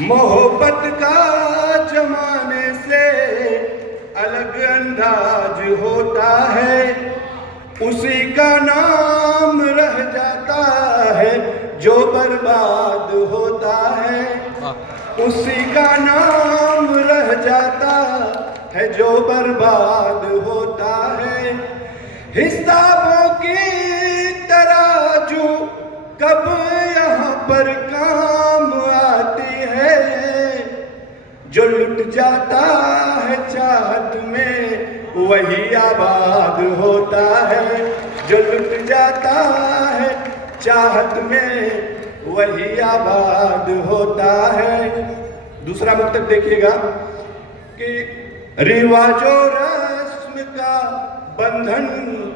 मोहब्बत का जमाने से अलग अंदाज होता है, उसी का नाम रह जाता है जो बर्बाद होता है, उसी का नाम रह जाता है जो बर्बाद होता है। हिसाबों की तराजू कब यहाँ पर काम आती है, जो लुट जाता है चाहत में वही आबाद होता है, जो लुट जाता है चाहत में वही आबाद होता है। दूसरा मुक्तक देखिएगा कि रिवाजों रस्म का बंधन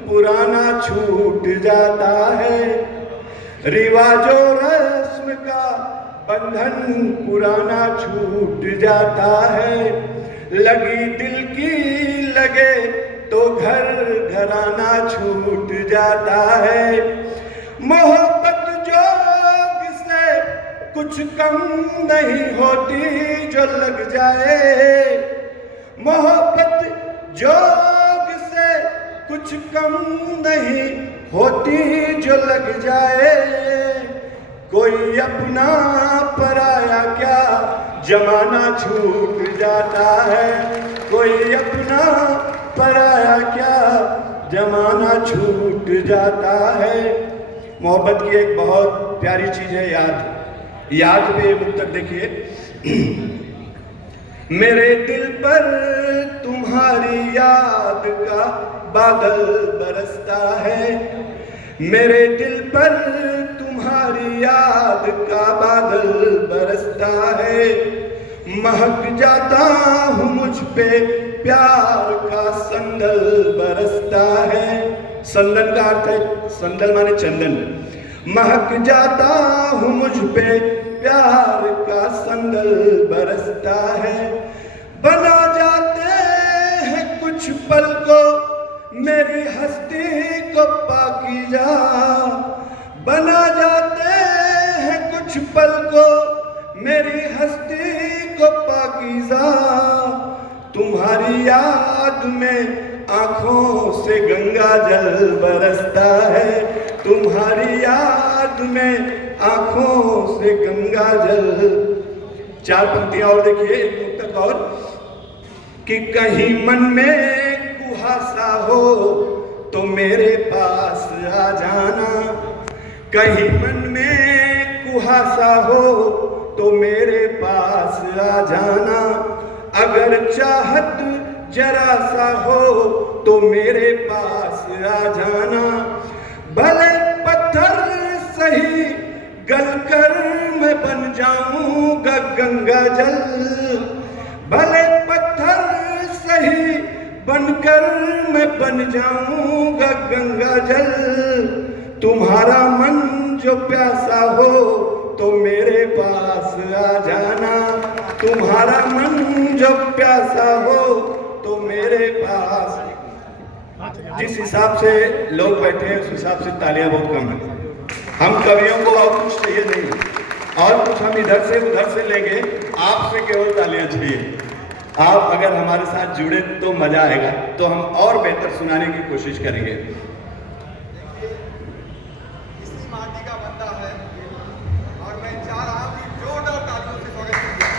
पुराना छूट जाता है, रिवाजों रस्म का बंधन पुराना छूट जाता है। लगी दिल की लगे तो घर घराना छूट जाता है। मोहब्बत जोग से कुछ कम नहीं होती जो लग जाए, मोहब्बत जोग से कुछ कम नहीं होती जो लग जाए। कोई अपना पराया क्या जमाना छूट जाता है, कोई अपना पराया क्या जमाना छूट जाता है। मोहब्बत की एक बहुत प्यारी चीज है याद। याद पे मुक्तक देखिए। मेरे दिल पर तुम्हारी याद का बादल बरसता है, मेरे दिल पर तुम्हारी याद का बादल बरसता है। महक जाता हूँ मुझ पे प्यार का संदल बरसता है। संदल का अर्थ है, संदल माने चंदन। महक जाता हूँ मुझ पे प्यार का संदल बरसता है। बना जाते हैं कुछ पल को मेरी हस्ती को पाकीज़ा, बना जाते हैं कुछ पल को मेरी हस्ती को पाकीज़ा। तुम्हारी याद में आंखों से गंगा जल बरसता है, तुम्हारी याद में आंखों से गंगा जल। चार पंक्तियां और देखिए, एक मुक्तक और कि कहीं मन में कुहासा हो तो मेरे पास आ जाना, कहीं मन में कुहासा हो तो मेरे पास आ जाना। अगर चाहत जरा सा हो तो मेरे पास आ जाना। भले पत्थर सही गलकर मैं बन जाऊंगा गंगा जल, भले पत्थर सही बनकर मैं बन जाऊंगा गंगा जल। तुम्हारा मन जो प्यासा हो तो मेरे पास आ जाना, तुम्हारा मन जो प्यासा हो तो मेरे पास। जिस हिसाब से लोग बैठे हैं उस हिसाब से तालियां बहुत कम है। हम कवियों को और कुछ चाहिए नहीं, और कुछ हम इधर से उधर से लेंगे, आपसे केवल तालियां चाहिए। आप अगर हमारे साथ जुड़े तो मजा आएगा, तो हम और बेहतर सुनाने की कोशिश करेंगे। इसी माटी का बंदा है और मैं चाह रहा हूं कि जोरदार तालियों से स्वागत कीजिए।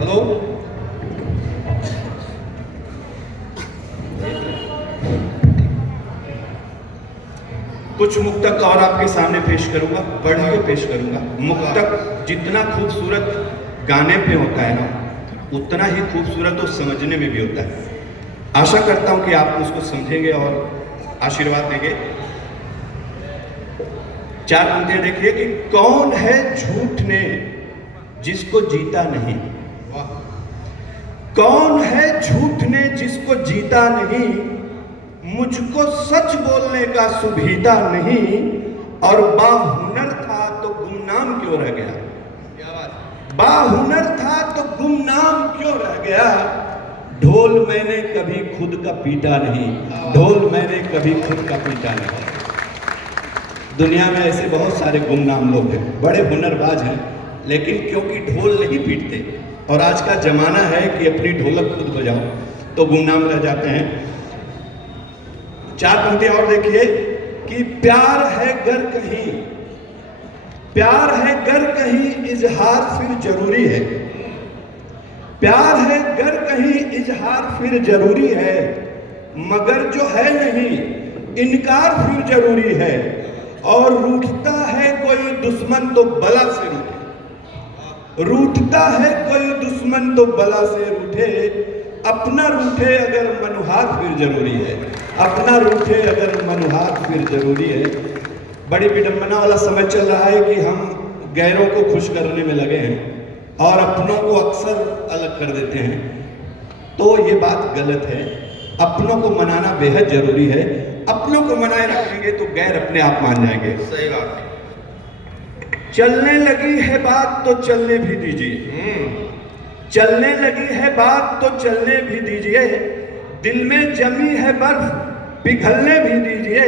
हेलो, कुछ मुक्तक और आपके सामने पेश करूंगा, पढ़ के पेश करूंगा। मुक्तक जितना खूबसूरत गाने पे होता है ना, उतना ही खूबसूरत और समझने में भी होता है। आशा करता हूं कि आप उसको समझेंगे और आशीर्वाद देंगे। चार पंक्तियां देखिए कि कौन है झूठ ने जिसको जीता नहीं, कौन है झूठ ने जिसको जीता नहीं, मुझको सच बोलने का सुभीता नहीं, और बाहुनर था तो गुमनाम क्यों रह गया। बाहुनर था तो गुमनाम क्यों रह गया, ढोल मैंने कभी खुद का पीटा नहीं, ढोल मैंने कभी खुद का पीटा नहीं। दुनिया में ऐसे बहुत सारे गुमनाम लोग हैं, बड़े हुनरबाज हैं, लेकिन क्योंकि ढोल नहीं पीटते और आज का जमाना है कि अपनी ढोलक खुद बजाओ, तो गुमनाम रह जाते हैं। 4 पंक्तियां और देखिए कि प्यार है गर कहीं, प्यार है गर कहीं इजहार फिर जरूरी है, प्यार है गर कहीं इजहार फिर जरूरी है, मगर जो है नहीं इनकार फिर जरूरी है, और रूठता है कोई दुश्मन तो बला से रूठे, रूठता है कोई दुश्मन तो बला से रूठे, अपना रूठे अगर मनुहार फिर जरूरी है, अपना रूठे अगर मनुहार फिर जरूरी है। बड़ी विडंबना वाला समय चल रहा है कि हम गैरों को खुश करने में लगे हैं और अपनों को अक्सर अलग कर देते हैं, तो ये बात गलत है। अपनों को मनाना बेहद जरूरी है, अपनों को मनाए रखेंगे तो गैर अपने आप मान जाएंगे। सही बात है। चलने लगी है बात तो चलने भी दीजिए, चलने लगी है बात तो चलने भी दीजिए, दिल में जमी है बर्फ पिघलने भी दीजिए,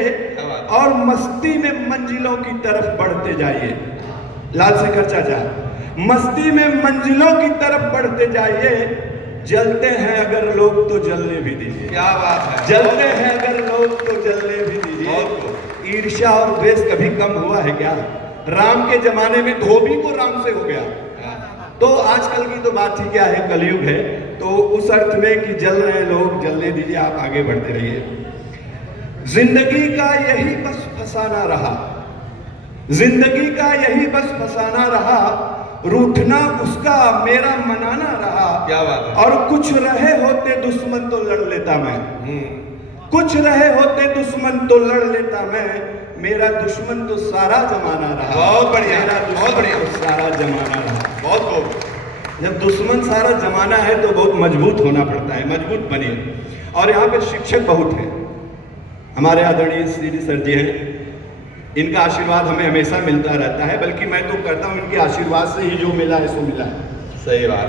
और मस्ती में मंजिलों की तरफ बढ़ते जाइए। लाल शेखर चाचा, मस्ती में मंजिलों की तरफ बढ़ते जाइए, जलते हैं अगर लोग तो जलने भी दीजिए। क्या बात है, जलते हैं अगर लोग तो जलने भी दीजिए। ईर्ष्या और द्वेष कभी कम हुआ है क्या? राम के जमाने में धोबी को राम से हो गया, तो आजकल की तो बात ही क्या है, कलयुग है। तो उस अर्थ में कि जल रहे लोग जलने दीजिए, आप आगे बढ़ते रहिए। जिंदगी का यही बस फसाना रहा, जिंदगी का यही बस फसाना रहा, रूठना उसका मेरा मनाना रहा। क्या बात है। और कुछ रहे होते दुश्मन तो लड़ लेता मैं, कुछ रहे होते दुश्मन तो लड़ लेता मैं, मेरा दुश्मन तो सारा जमाना रहा। बहुत बढ़िया, मेरा बहुत बढ़िया। तो सारा जमाना रहा। बहुत खूब। जब दुश्मन सारा जमाना है तो बहुत मजबूत होना पड़ता है, मजबूत बनिए। और यहाँ पे शिक्षक बहुत हैं, हमारे आदरणीय श्री सर जी हैं, इनका आशीर्वाद हमें हमेशा मिलता रहता है, बल्कि मैं तो कहता हूँ इनके आशीर्वाद से ही जो मिला है सो मिला है। सही बात।